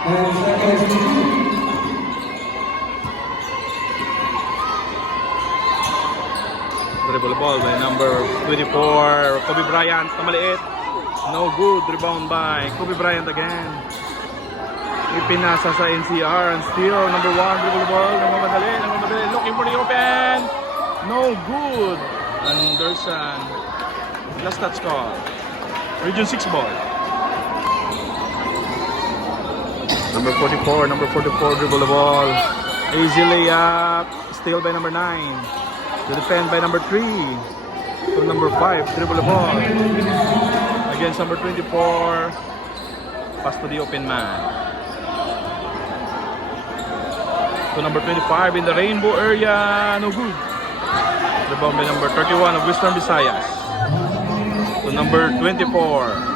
Dribble ball by number 24, Kobe Bryant, na maliit. No good. Rebound by Kobe Bryant again. Ipinasa sa NCR and still number 1, dribble ball. Nagmamadali. Looking for the open. No good. Anderson. Last touch call. Region 6 ball. Number 44, dribble the ball. Easy layup. Steal by number 9. To defend by number 3. To number 5, dribble the ball. Against number 24. Pass to the open man. To number 25 in the rainbow area. No good. Rebound by number 31 of Western Visayas. To number 24.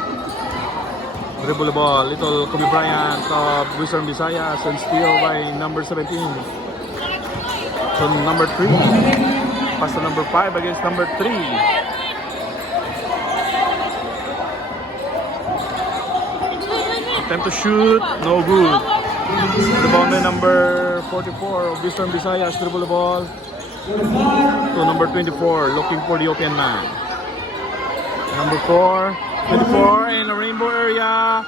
Dribble the ball. Little Kobe Bryant of Western Visayas and steal by number 17. To number 3. Pass to number 5 against number 3. Attempt to shoot, no good. The ball by number 44 of Western Visayas, dribble the ball to number 24, looking for the open man. Number 4, 24 in the rainbow area.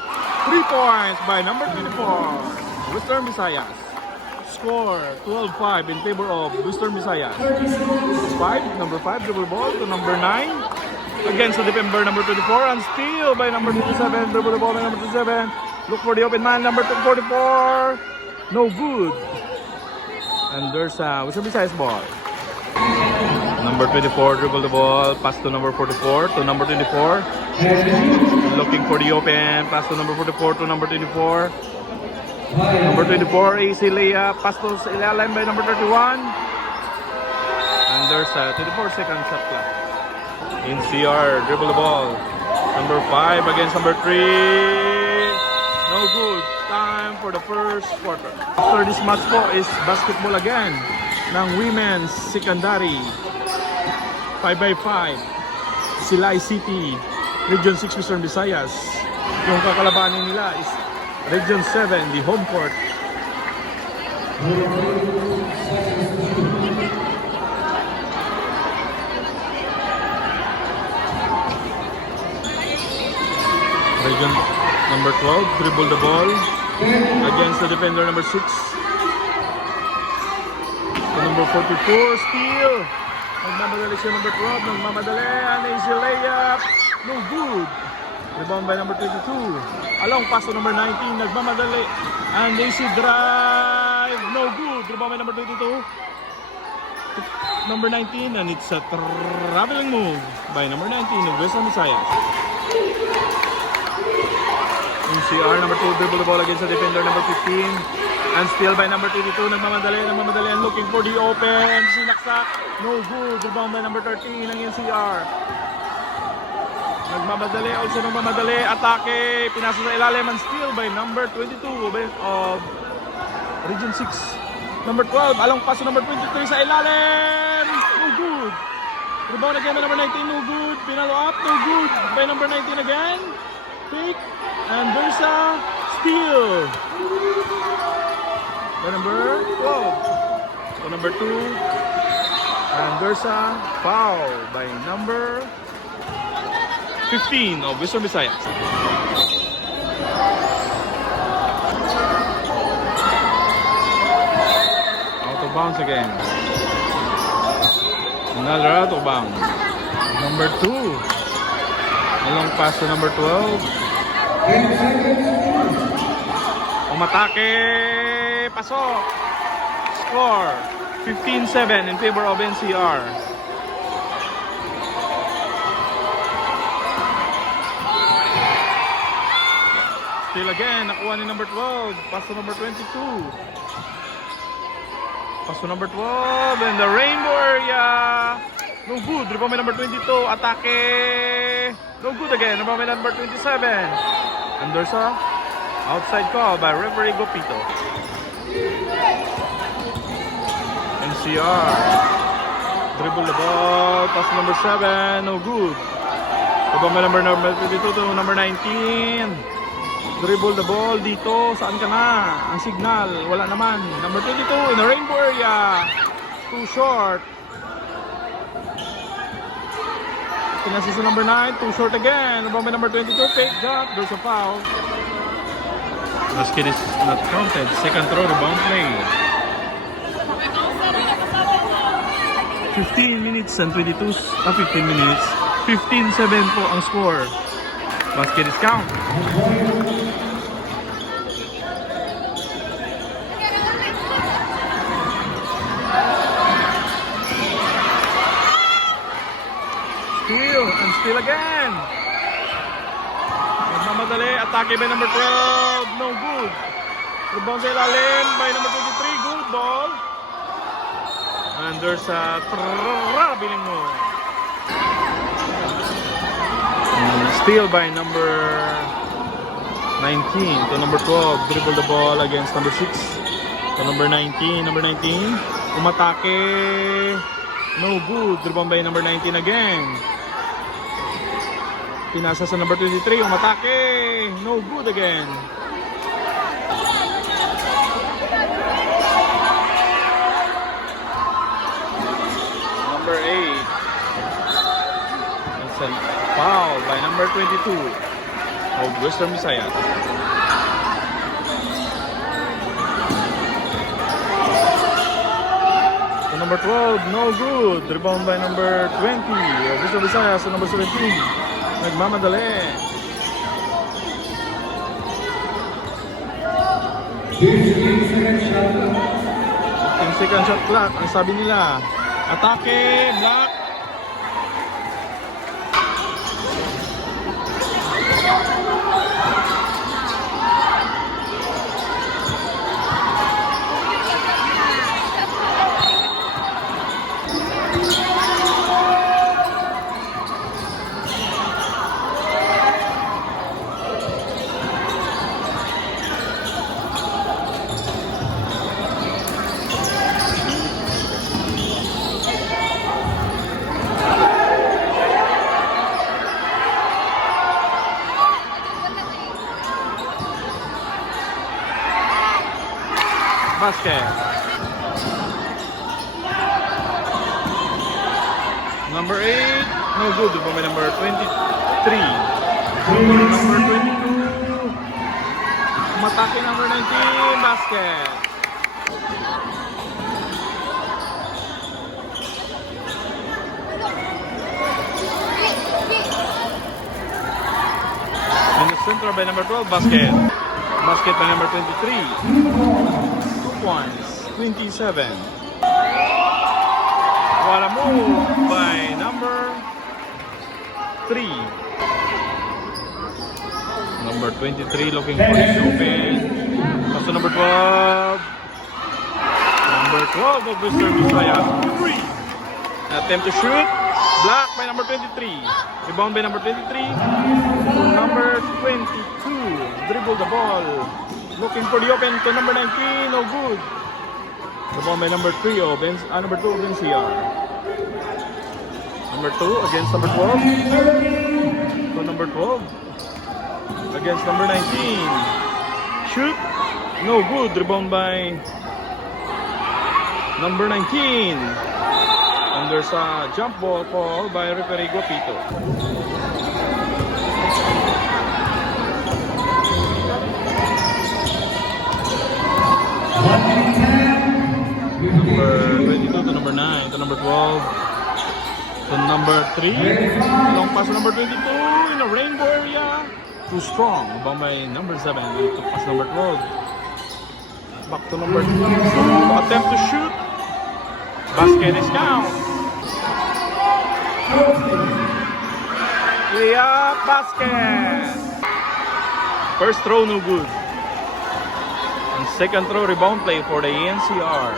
3 points by number 24, Western Visayas. Score 12-5 in favor of Western Visayas. Number 5 dribble ball to number 9 against the defender number 24 and steal by number 27. Dribble the ball by number 27. Look for the open man, number 44. No good. And there's Western Visayas ball. Number 24 dribble the ball, pass to number 44 to number 24. Looking for the open, pass to number 44 to number 24. Number 24, easy layup, pass to ilalim by number 31. And there's a 24-second shot clock. In CR, dribble the ball. Number 5 against number 3. No good. Time for the first quarter. After this match po is basketball again ng women's secondary. 5x5. Silay City, Region 6 Western Visayas. Yung kakalabanin nila is Region 7, the home court. Region number 12, dribble the ball against the defender number 6. To number 44, steal. Nagmamadali siya number 12, nagmamadali, and easy layup. No good. Rebound by number 22. Along pass to number 19. Nagmamadali. And easy drive. No good. Rebound by number 22. Number 19. And it's a traveling move by number 19 of Western Visayas. NCR number 2. Dribble the ball against the defender number 15. And steal by number 22. Nagmamadali. And looking for the open. Sinaksak. No good. Rebound by number 13 ng NCR. Nagmamadali, also nagmamadali, atake, pinasa sa ilalim and steal by number 22 of Region 6. Number 12, along pass number 23 sa ilalim, no good. Rebound again by number 19, no good. Pinalo up, no good. By number 19 again, pick, and there's a steal. By number 12, to number 2, and there's a foul by number 15 of Western Visayas. Out of bounds again. Another out of bounds. Number 2. Along pass to number 12. Umatake. Pasok. Score 15-7 in favor of NCR. Still again, nakuha ni number 12. Pass to number 22. Pass to number 12 in the rainbow area. No good. Rebound by number 22. Atake. No good again. Rebound by number 27. And there's a outside call by referee Gopito. NCR. Dribble the ball. Pass to number 7. No good. Rebound by number 22 to number 19. Dribble the ball dito. Saan ka na? Ang signal. Wala naman. Number 22 in the rainbow area. Too short. Pinasa sa number 9. Too short again. Rebound by number 22. Picked up. There's a foul. Basket is not counted. Second throw. Rebound play. 15 minutes and 15 minutes. 15-7 po ang score. Basket is count. Steal and steal again. Nagmamadali. Atake by number 12. No good. Rebound sa ilalim by number 23. Good ball. And there's a biling mo. Steal by number 19 to number 12. Dribble the ball against number 6 to number 19. Number 19. Umatake. No good. Rebound by number 19 again. Pinasa sa number 23. Umatake. No good again. Number 8. It's a foul by number 22 of Western Visayas. To number 12, no good. Rebound by number 20 of Western Visayas. To number 17, nagmamadali. 15-second shot clock. Ang sabi nila, atake, block. Basket. Number 8, no good. By number 23. Number 22. Matake number 19. Basket. In the center by number 12. Basket. Basket by number 23. Points, 27. What a move by number 3. Number 23 looking for his open. Pass to number 12. Number 12 of Western Visayas. 3. Attempt to shoot. Blocked by number 23. Rebound by number 23. Number 22. Dribble the ball. Looking for the open to number 19, no good. The ball by number 3 of number 2 of NCR. Number 2 against number 12. To number 12 against number 19. Shoot, no good. Rebound by number 19. And there's a jump ball call by referee Guapito. Number 22 to number 9 to number 12 to number 3. Long pass to number 22 in the rainbow area. Too strong. Bound by number 7 to pass number 12. Back to number 2. Attempt to shoot. Basket is count. Yeah, basket. First throw no good. And second throw rebound play for the NCR.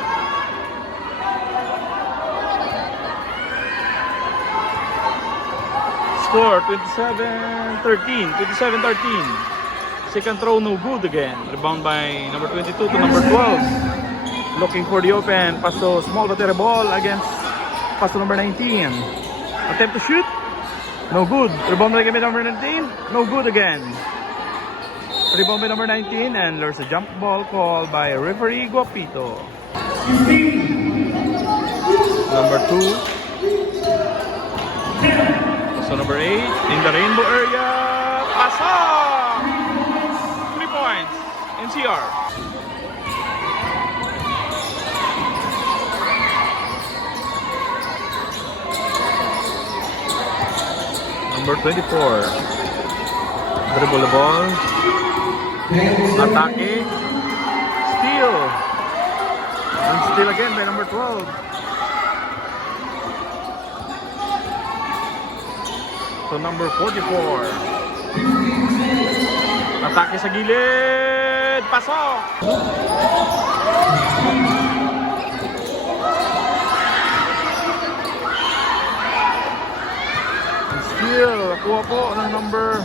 Score 27-13. 27-13. Second throw no good again. Rebound by number 22 to number 12. Looking for the open. Pass to small battery ball against pass to number 19. Attempt to shoot. No good. Rebound by number 19. No good again. Rebound by number 19 and there's a jump ball call by referee Guapito. Number 2. So number 8 in the rainbow area. Pasok! 3 points. NCR. Number 24. Dribble the ball. Atake. Steal. And steal again by number 12. So number 44. Atake sa gilid. Pasok. Steal. Kuha po ng number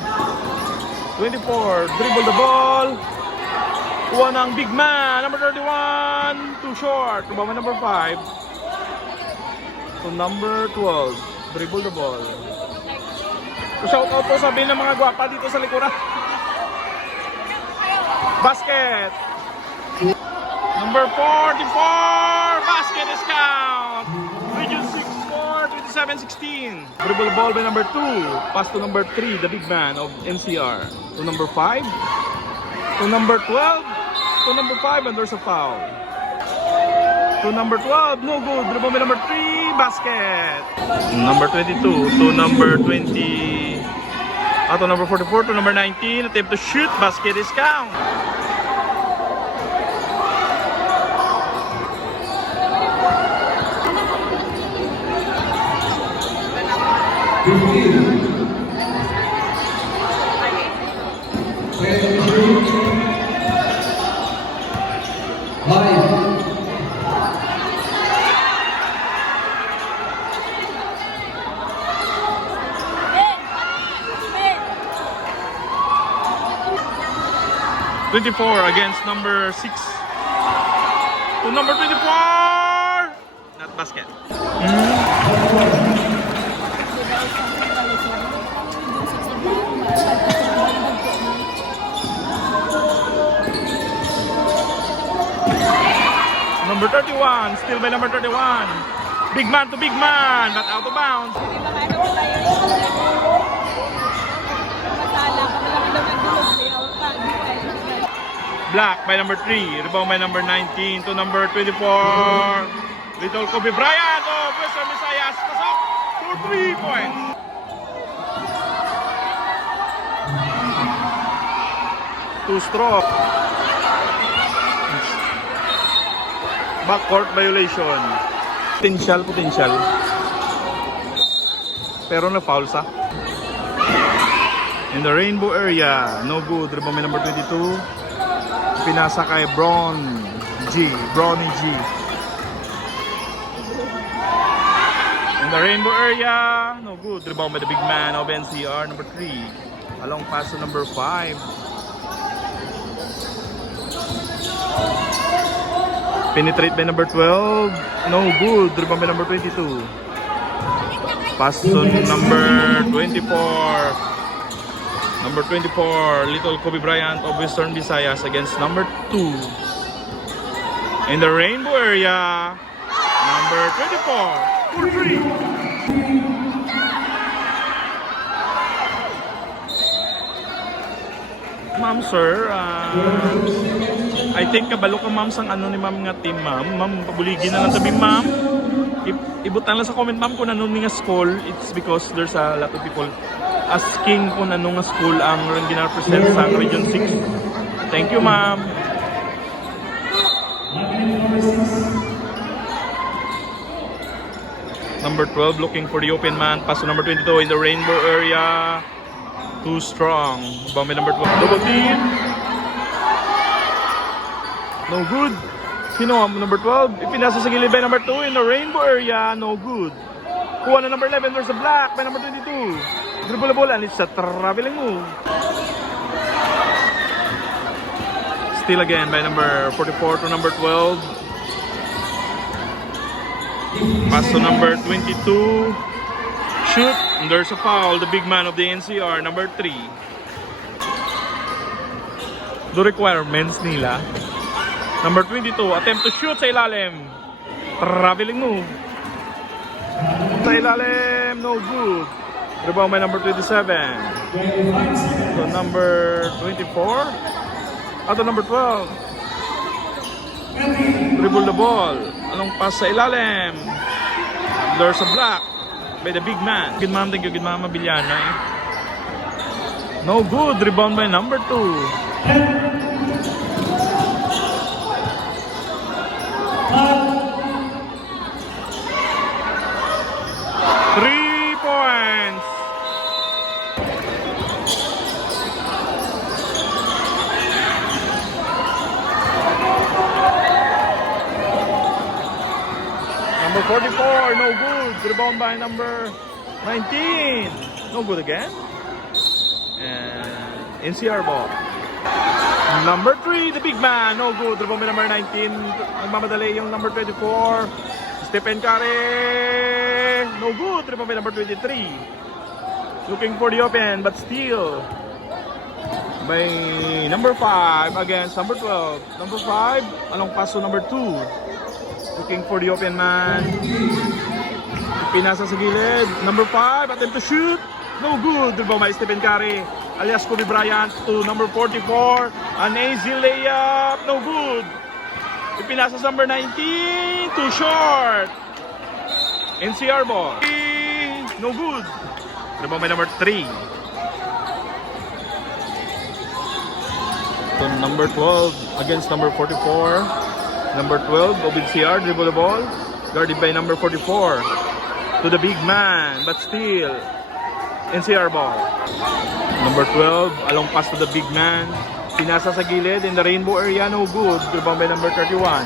24. Dribble the ball. Kuha ng big man. Number 31. Too short. Kuha number 5. So number 12. Dribble the ball. So shout out po sabihin ng mga gwapa dito sa likuran. Basket. Number 44. Basket is count. Region 6 score. 27-16. Dribble ball by number 2. Pass to number 3, the big man of NCR. To number 5. To number 12. To number 5 and there's a foul. To number 12, no good. Dribble by number 3, basket. Number 22 to number 20. To number 44 to number 19. Attempt to shoot, basket is count. Against number 6 to number 24. Not basket. Number 31, still by number 31. Big man to big man, but out of bounds. Black by number 3, rebound by number 19 to number 24. Little Kobe Bryant of Western Visayas, pasok for 3 points. Two-stroke. Backcourt violation. Potential. Pero na-foul sa. In the rainbow area, no good. Rebound by number 22. Pinasa kay Bronny G. In the rainbow area, no good. Rebound by the big man of NCR, number 3. Along pass to number 5. Penetrate by number 12. No good. Rebound by number 22. Pass to number 24. Number 24, Little Kobe Bryant of Western Visayas against number 2. In the rainbow area, number 24, for 3. Ma'am, sir, I think kabalo ka ma'am sang ano ni ma'am nga team ma'am. Ma'am, pabuligin na lang tabi ma'am. Ibutan lang sa comment ma'am kung ano nga school. It's because there's a lot of people asking kung ano nga school ang gina-represent sa Region 6. Thank you, ma'am. Number 12 looking for the open man. Pass to number 22 in the rainbow area. Too strong. Bomb number 12. Double team. No good. Sino ang number 12? Ipinasa sa gilid by number 2 in the rainbow area. No good. Kuha na number 11. There's a black by number 22. Dribble the ball and it's a traveling move. Still again by number 44 to number 12. Pass to number 22. Shoot. And there's a foul. The big man of the NCR, number 3. The requirements nila. Number 22, attempt to shoot sa ilalim. Traveling move. Sa ilalim, no good. Rebound by number 27. So number 24. Ato number 12. Dribble the ball. Anong pass sa ilalim? There's a block by the big man. Good ma'am, thank you. Good ma'am, Mabiliana. No good. Rebound by number 2. 3 points. Number 44, no good. Rebound by number 19. No good again. And NCR ball. Number 3, the big man. No good. Rebound by number 19. Nagmamadali yung number 24. Stephen Curry. No good. Rebound by number 23. Looking for the open, but still by number 5 against number 12. Number 5, along pass to number 2. Looking for the open man. Pinasa sa gilid. Number 5, attempt to shoot. No good. Rebound by Stephen Curry. Alias Kobe Bryant to number 44. An easy layup. No good. Ipinasa sa number 19. Too short. NCR ball. No good. Rebound by number 3. So number 12 against number 44. Number 12, OBCR, dribble the ball. Guarded by number 44. To the big man, but still NCR ball. Number 12, along pass to the big man. Pinasa sa gilid in the rainbow area, no good. Rebound by number 31.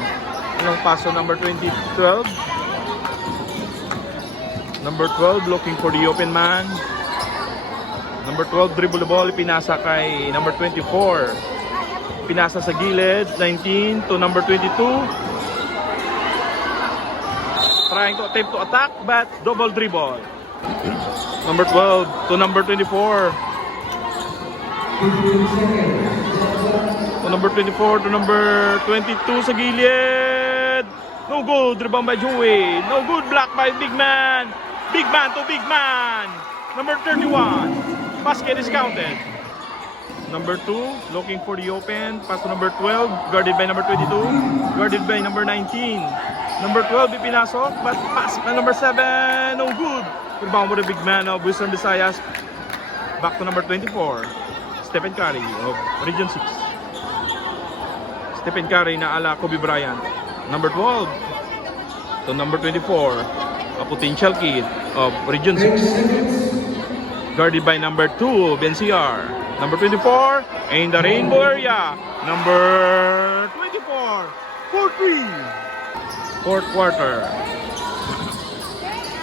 Along pass to number 12. Number 12, looking for the open man. Number 12, dribble the ball. Pinasa kay number 24. Pinasa sa gilid, 19 to number 22. Trying to attempt to attack, but double dribble. Number 12 to number 24. To number 24 to number 22 sa gilid. No good, rebound by Joey. No good, block by big man. Big man to big man. Number 31. Basket is counted. Number 2, looking for the open. Pass to number 12, guarded by number 22. Guarded by number 19. Number 12, ipinasok, but pass by number 7. No good. Rebound with the big man of Western Visayas. Back to number 24. Stephen Curry of Region 6. Stephen Curry na ala Kobe Bryant. Number 12 to number 24. A potential kid of Region 6. Guarded by number 2 of NCR. Number 24 in the rainbow area. Number 24 for 3. Fourth quarter.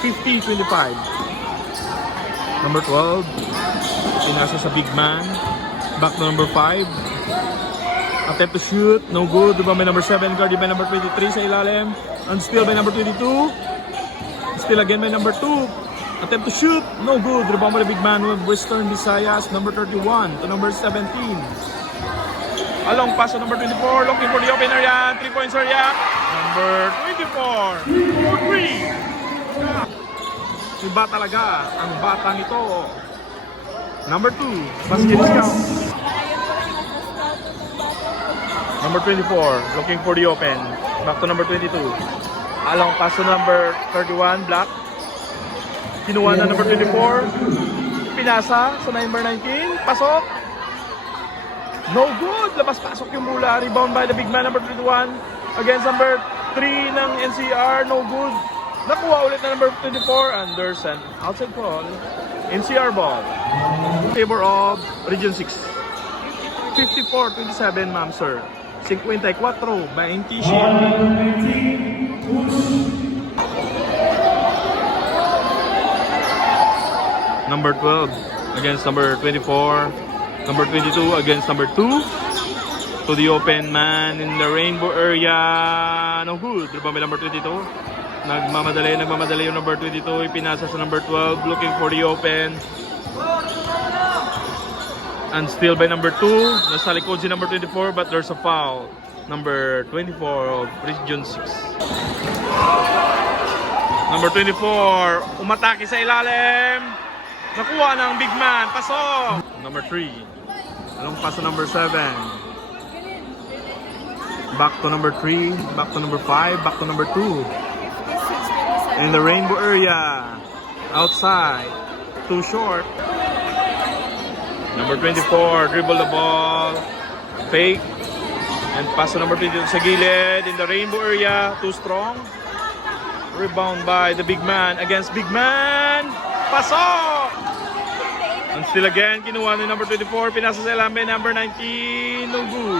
50-25. Number 12. Pinasa sa big man. Back to number 5. Attempt to shoot. No good. Diba may number 7. Guarded by number 23 sa ilalim. And still by number 22. Still again by number 2. Attempt to shoot. No good. Rebound by the big man with Western Visayas. Number 31 to number 17. Along pass to number 24. Looking for the open area. 3 points area. Number 24. 4-3. Iba talaga ang batang ito. Number 2. Basket is count. Number 24. Looking for the open. Back to number 22. Along pass to number 31. Black. Kinuha na number 24. Pinasa sa number 19. Pasok. No good. Labas-pasok yung bola. Rebound by the big man number 21. Against number 3 ng NCR. No good. Nakuha ulit na number 24. Anderson. Outside ball. NCR ball. Favor of Region 6. 54-27, ma'am sir. 54, 20 shit. Number 12 against number 24. Number 22 against number 2. To the open man in the rainbow area. No good. Rebound by number 22. Nagmamadali yung number 22. Ipinasa sa number 12. Looking for the open. And still by number 2. Nasa likod si number 24 but there's a foul. Number 24 of Region 6. Number 24, umatake sa ilalim. Nakuha ng big man. Pasok! Number 3. Anong paso number 7? Back to number 3. Back to number 5. Back to number 2. In the rainbow area. Outside. Too short. Number 24, dribble the ball. Fake. And pass to number 22 sa gilid. In the rainbow area. Too strong. Rebound by the big man against big man. Pasok! And still again, kinuha ni number 24. Pinasa sa ilalim, number 19. No good.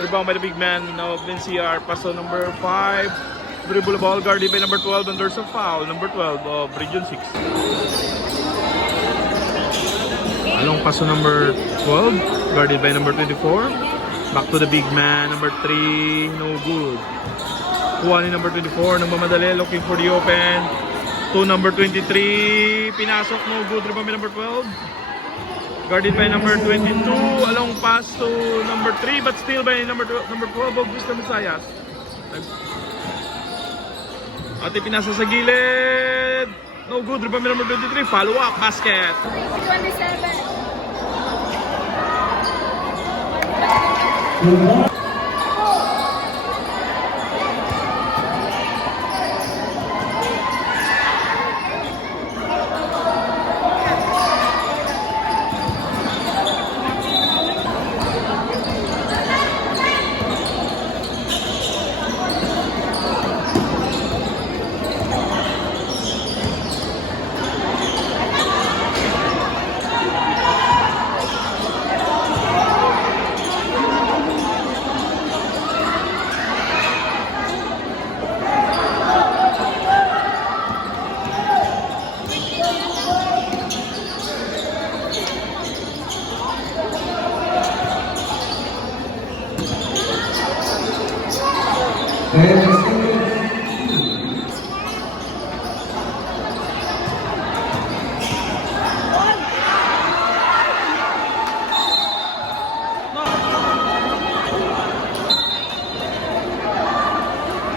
Rebound by the big man of NCR. Pass to number 5. Dribble the ball. Guarded by number 12. And there's a foul. Number 12 of Region 6. Along pass to number 12. Guarded by number 24. Back to the big man. Number 3. No good. Kuha ni number 24, nang mamadali, looking for the open. To number 23, pinasok, no good. Rebound by number 12. Guarded by number 22, along pass to number 3, but still by number 12 of Wisdom Visayas. At ipinasa sa gilid. No good. Rebound by number 23, follow up, basket. 27.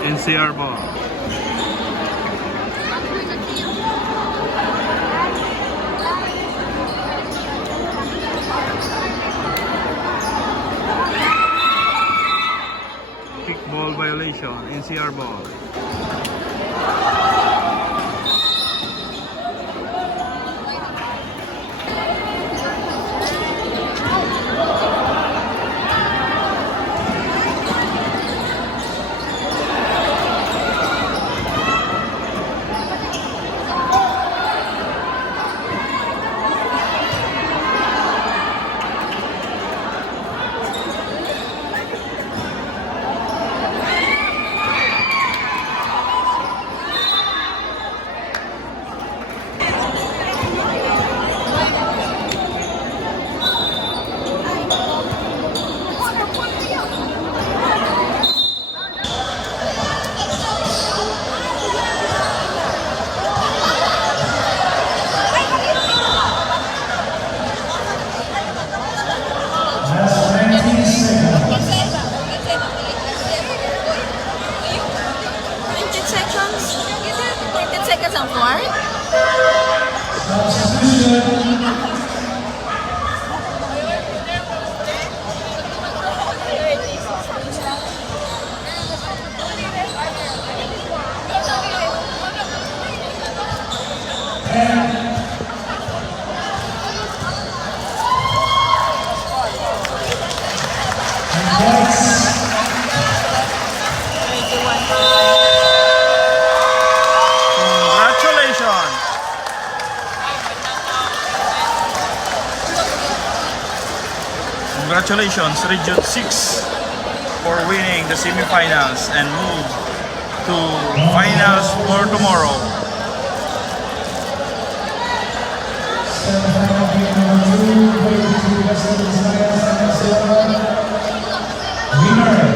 NCR ball. Kickball violation, NCR ball. Seconds on floor. Congratulations, Region 6 for winning the semifinals and move to finals for tomorrow. Winner,